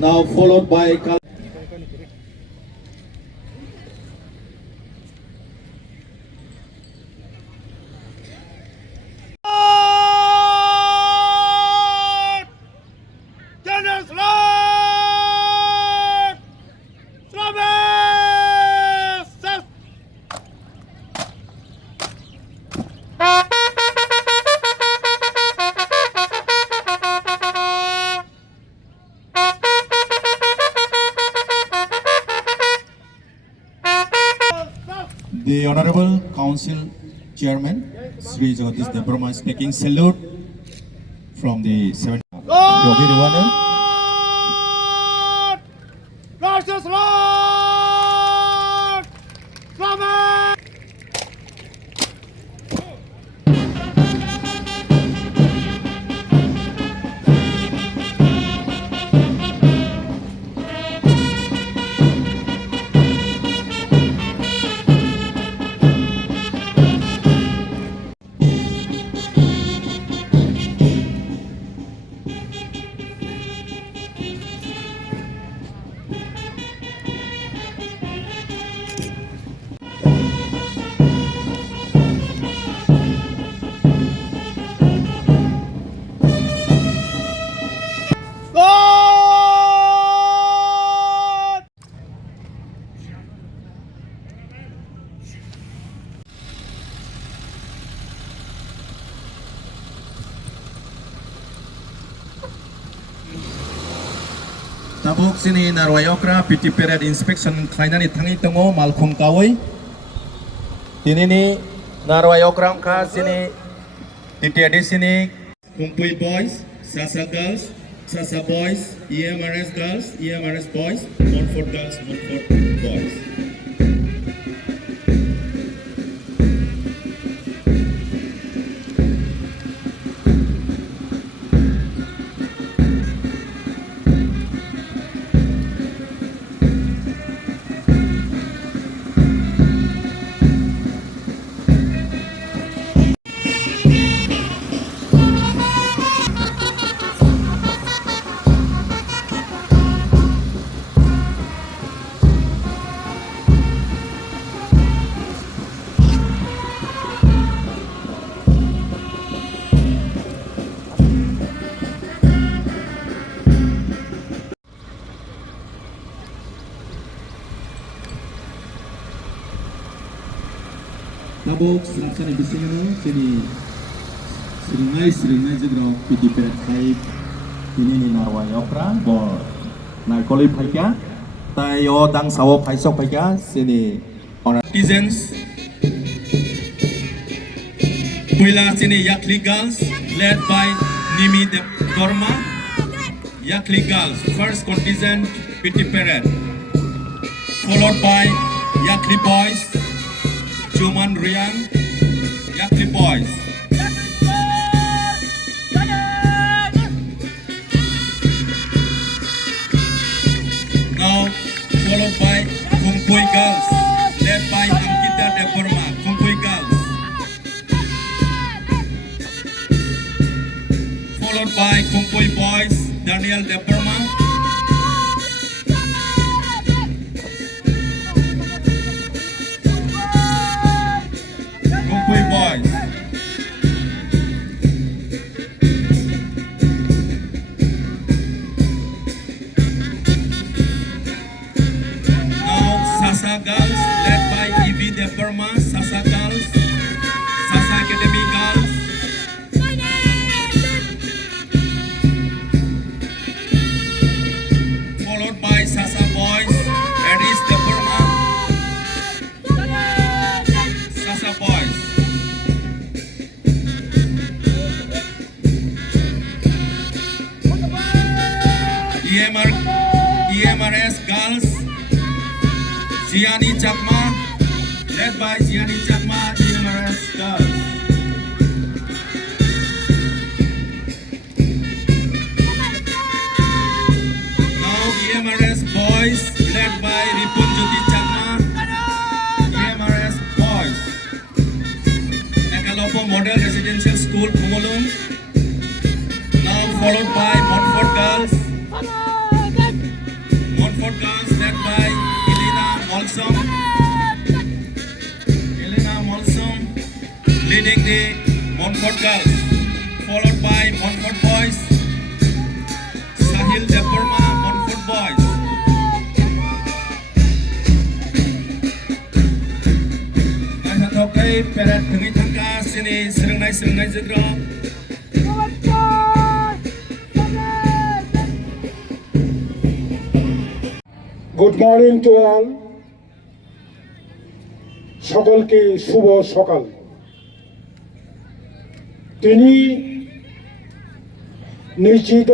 Now followed by the Honorable Council Chairman Sri Jagadish Devarma is taking salute from the 7th. Gracias, Lord! Slaven! Tabuk sini narwayokra PT Period Inspection khainani thangi tongo malkhung kawai. Tinini narwayokra kha sini TTD sini Kumpui boys, Sasa girls, Sasa boys, EMRS girls, EMRS boys, Montfort girls, Montfort boys. Tabuk serangkaian bisingano sini seringai jegrau PT Period khai ini ni narwayokra bor naikoli phaikya tayo dang sawo phaisok phaikya sini citizens Puila sini Yakli girls led by Nimi Devarma. Yakli girls first contingent PT Period, followed by Yakli boys Juman Rian, Yakli boys. Now followed by Kumpui girls, led by Ankita Devarma, Kumpui girls. Followed by Kumpui boys, Daniel Devarma. Kumpui boys. Now Sasa girls led by Evi Devarma, Sasa girls, Sasa Academy girls. Followed by Sasa boys, Aris Devarma, Sasa boys. EMRS girls, Ziani Chakma, led by Ziani Chakma, EMRS girls. Now EMRS boys, led by Ripun Jyoti Chakma, EMRS boys. Ekalopo Model Residential School, Kumulung. Now followed by Montfort girls. leading the Montfort girls, followed by Montfort boys, Sahil Deborma, Montfort boys. Naithathok parade thungi thangka sini serungnai jogro. Good morning to all. সকলকে শুভ সকাল। তিনি নিশ্চিত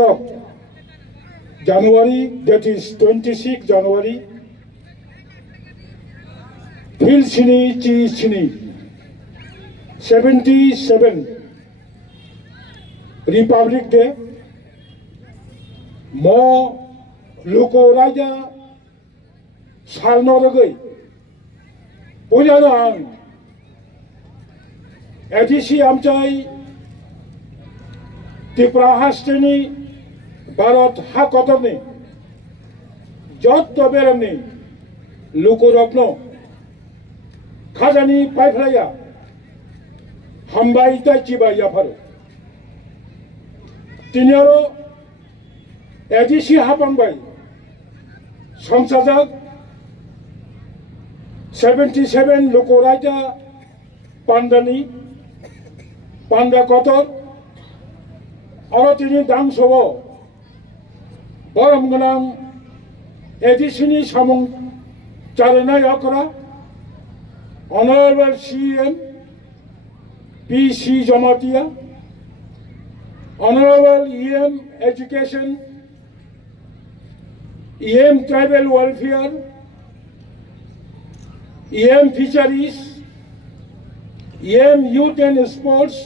January, that is 26 January, ফিল সিনি চি সিনি 77 Republic day ম লোক রাজা 살노르의 보자는 에디시 암자의 디프라하스테니 바롯 하코토니 저토베르니 루코럽노 카자니 파이프라야 함바이타 지바야파르 디냐로 에디시 하방바이 성사작 77 লোকরাজা পান্ডানি পান্ডা কতর অরতিনি দাংসব বরম গোনাং এডিসিনি সামং চালনাই অকরা honourable CM PC Jamatia honourable EM education EM tribal welfare EM Fisheries, EM Youth and Sports,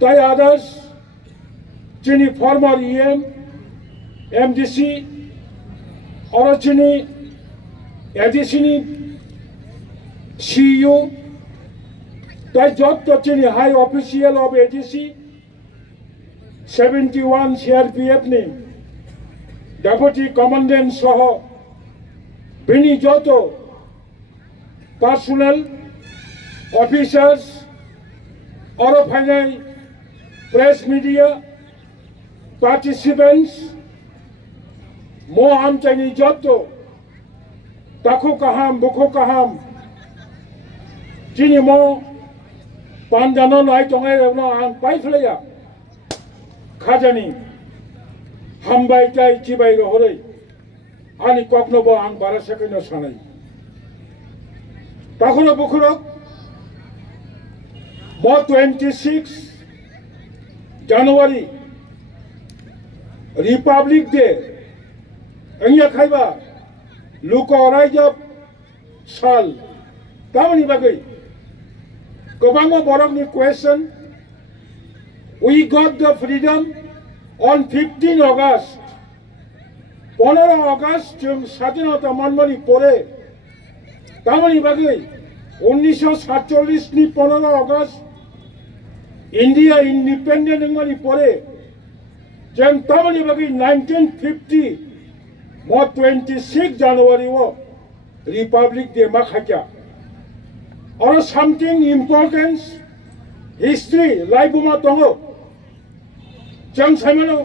তাই others, যিনি former EM, MDC, और যিনি ADCনি CU, তাই যত যিনি High Official of ADC, 71 CRPF নি Deputy Commandant সহ বিনি যত personnel, officers, or final press media, participants, mo ham chani joto, takho kaham, bukho kaham, chini mo pandano nai tongai revno ang paifleya, khajani, hambai chai chibai rohorei, ani kokno bo ang barasakino sanai. তখনও বুকুরক ম 26 জানুয়ারি Republic day এঙ্গিয়া খাইবা look অরাইজব সাল তামনি বাগৈ গোবাং বরকনি question we got the freedom on 15 August 15 August जों স্বাধীনতা মানমানি পরে তামনি বাগৈ 1947 ની 15 অগাস্ট ইন্ডিয়া ইন্ডিপেন্ডেন্ট মানি পরে जों তামনি বাগৈ 1950 ম 26 জানুয়ারি ও রিপাবলিক ডে মা খাজা और something importance history লাইবুমা দङ जों साइमानो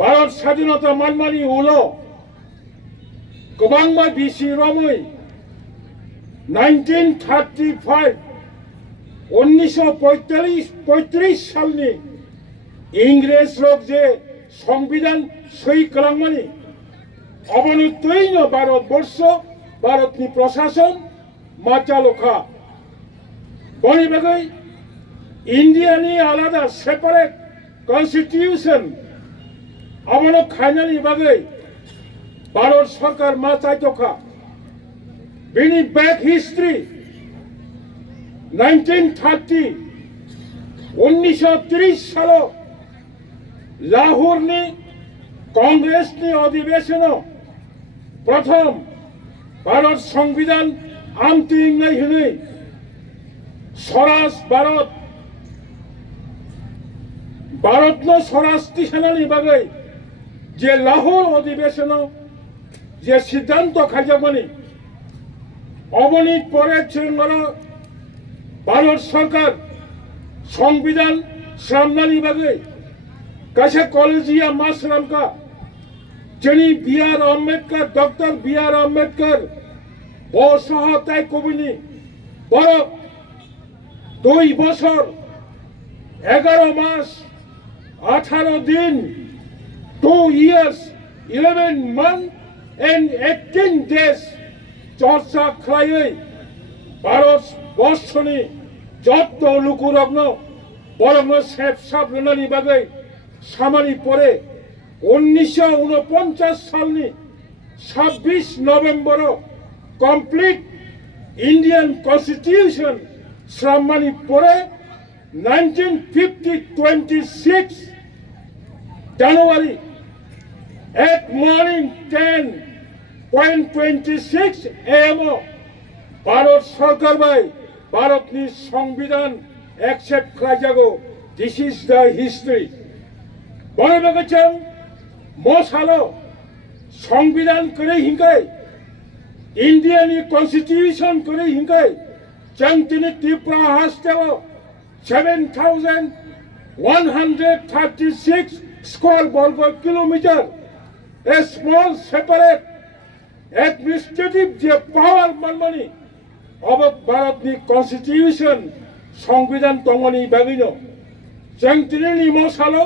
भारत স্বাধীনতা মানমানি उलो गोबां मा बिसि रमै 1935 1935 सालनि इंग्रेज रक जे संविधान सही खालामनानै अबनुतैनो भारतवर्ष भारतनि प्रशासन माचालखा बनि बागै इन्डियानि आलादा सेपारेट कन्स्टिट्यूशन अबनो खायनानि बागै भारत सरकार माचाइतखा बेनि बैक हिस्ट्री 1930 1930 सालाव लाहौरनि कांग्रेसनि अधिवेशनाव प्रथम भारत संविधान आमथिंनाय होनै स्वराज भारतनो स्वराज थिखानायनि बागै जे लाहौर अधिवेशनाव जे सिद्धांत खायजामानि अबनि परे जों ভারত সরকার সংবিধান সামনানি বাগে কাছে কলেজিয়া মাসরামকা যিনি B R. Ambedkar doctor B R. Ambedkar অসহায়তায় কবিনি বড় 2 বছর 11 মাস 18 দিন 2 years 11 months and 18 days চর্চা খাইয়ে ভারত বর্ষনি যত লুকুরগ্ন বরং সেফ সাবধানী বাগে সামানি পরে 1949 সালনি 26 নভেম্বর কমপ্লিট ইন্ডিয়ান কনস্টিটিউশন সামানি পরে 26 জানুয়ারি at morning 10:26 AM ভারত সরকার ভাই ভারতনি সংবিধান অ্যাকসেপ্ট করা যাগো দিস ইজ দ্য হিস্ট্রি বলে বেগেছেন মশালো সংবিধান করে হিংকাই ইন্ডিয়ানি কনস্টিটিউশন করে হিংকাই जों दिनै त्रिपुरा हास्टेव 7,136 square বর্গ kilometre a small separate administrative যে পাওয়ার মানমানি অব ভারতনি কনস্টিটিউশন সংবিধান তংমানি বাগিনো जों दिनैनि मसालो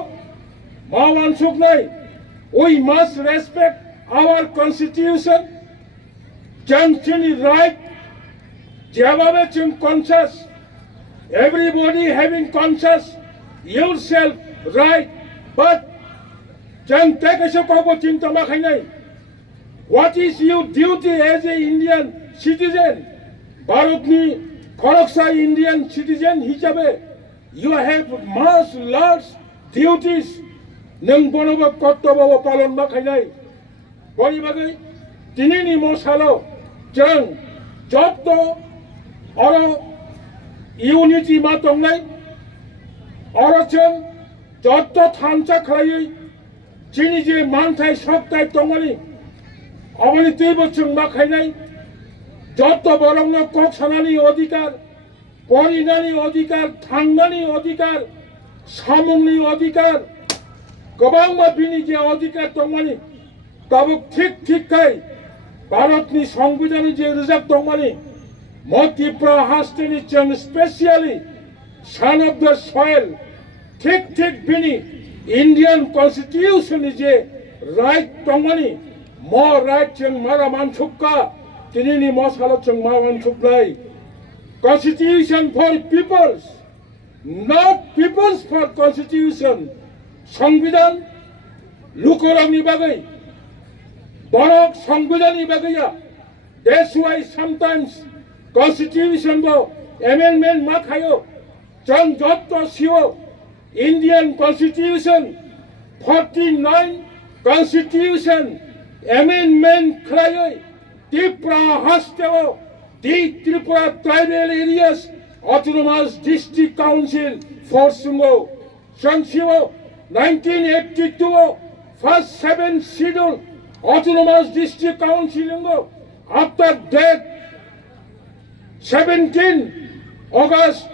मावानसुक নাই we must respect our constitution जों दिनै right যেভাবে जों conscious everybody having conscious yourself right but जों तेकेसो कबो चिंता माखाइनाय what is your duty as a Indian citizen भारतनि खरकसा Indian citizen हिसाबै you have much large duties नों बनोबो कर्तव्य पालन माखाइनाय बनि बागै दिनैनि मसालो जों जत अरो इउनिटी मा दंनाय अरो जों जत थानसा खालायै जोंनि जे मानथाय सप्ताय दंमानि अबनि दैबोजों माखाइनाय जत बरंनो कक्सानानि अधिकार परिनानि अधिकार थांनानि अधिकार सामुंनि अधिकार गोबां बिनि जे अधिकार दंमानि दाबो ठीक भारतनि संविधाननि जे रिजार्भ दंमानि त्रिपुरा हास्टेनि जों स्पेसियली सन अफ द सयल ठीक बिनि इंडियन कन्स्टिट्यूशननि जे राइट दंमानि म राइट जों मारा मानसुका दिनैनि मसालो जों मा मानसुकनाय constitution for peoples not peoples for constitution संविधान लुकुरंनि बागै बरक संविधाननि बागैया that's why sometimes constitution bo amendment ma khayo जों जत सिओ Indian constitution 49 constitution amendment खायो त्रिपुरा हास्टेव the Tripura tribal areas autonomous district council for sungo जों CO 1982 first 7 schedule autonomous district council after that 17 August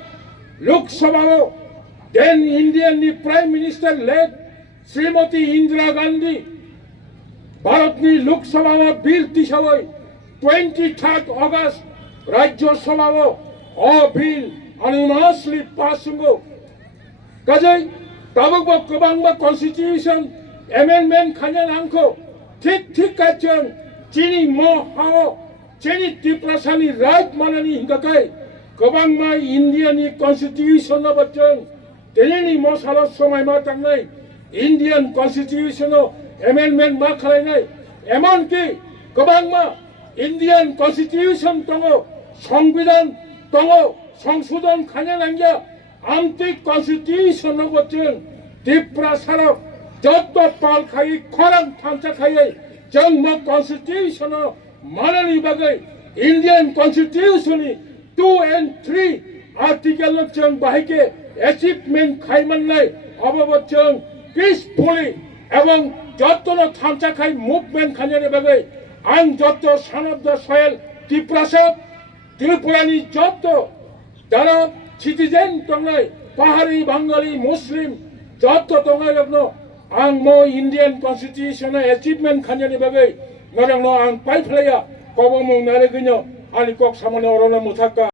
Lok Sabha then Indian Prime Minister led Srimati Indira Gandhi Bharatni Lok Sabha bill tisawai 23rd August Rajya Sabha a bill unanimously passungo kajai tabuk kobangba constitution amendment khanyan angko ठीक काचन चीनी मो हाओ चीनी त्रिपुरासानी right मानानी हिंगाकाय गोबांमा इंडियानि constitution बचन दिनैनि मसालो समय मा थांनाय इंडियन कन्स्टिट्यूशन एमेंडमेंट मा खालायनाय एमनकि गोबांमा इंडियन कन्स्टिट्यूशन दङ संविधान दङ संशोधन खालायनांगिया आमति कन्स्टिट्यूशन बचन त्रिपुरासारो जत पाल खाई खरं थांचा खाई जों म कन्स्टिट्यूशन मानानि बागै इंडियन कन्स्टिट्यूशन 2 and 3 आर्टिकल जों बाहायके अचिवमेंट खाइमनाय अबाब जों पीसफुली एवं जतन थांचा खाई मुभमेंट खाने बागै आं जत सन अफ द सयल त्रिपुरानि जत যারা citizen tongai Pahari, Bengali, Muslim, jotto tongai rokno ang mo Indian Constitution achievement khanjani bagai ngarang no ang pai playa kobo mong nare gnyo ani kok samone orona muthaka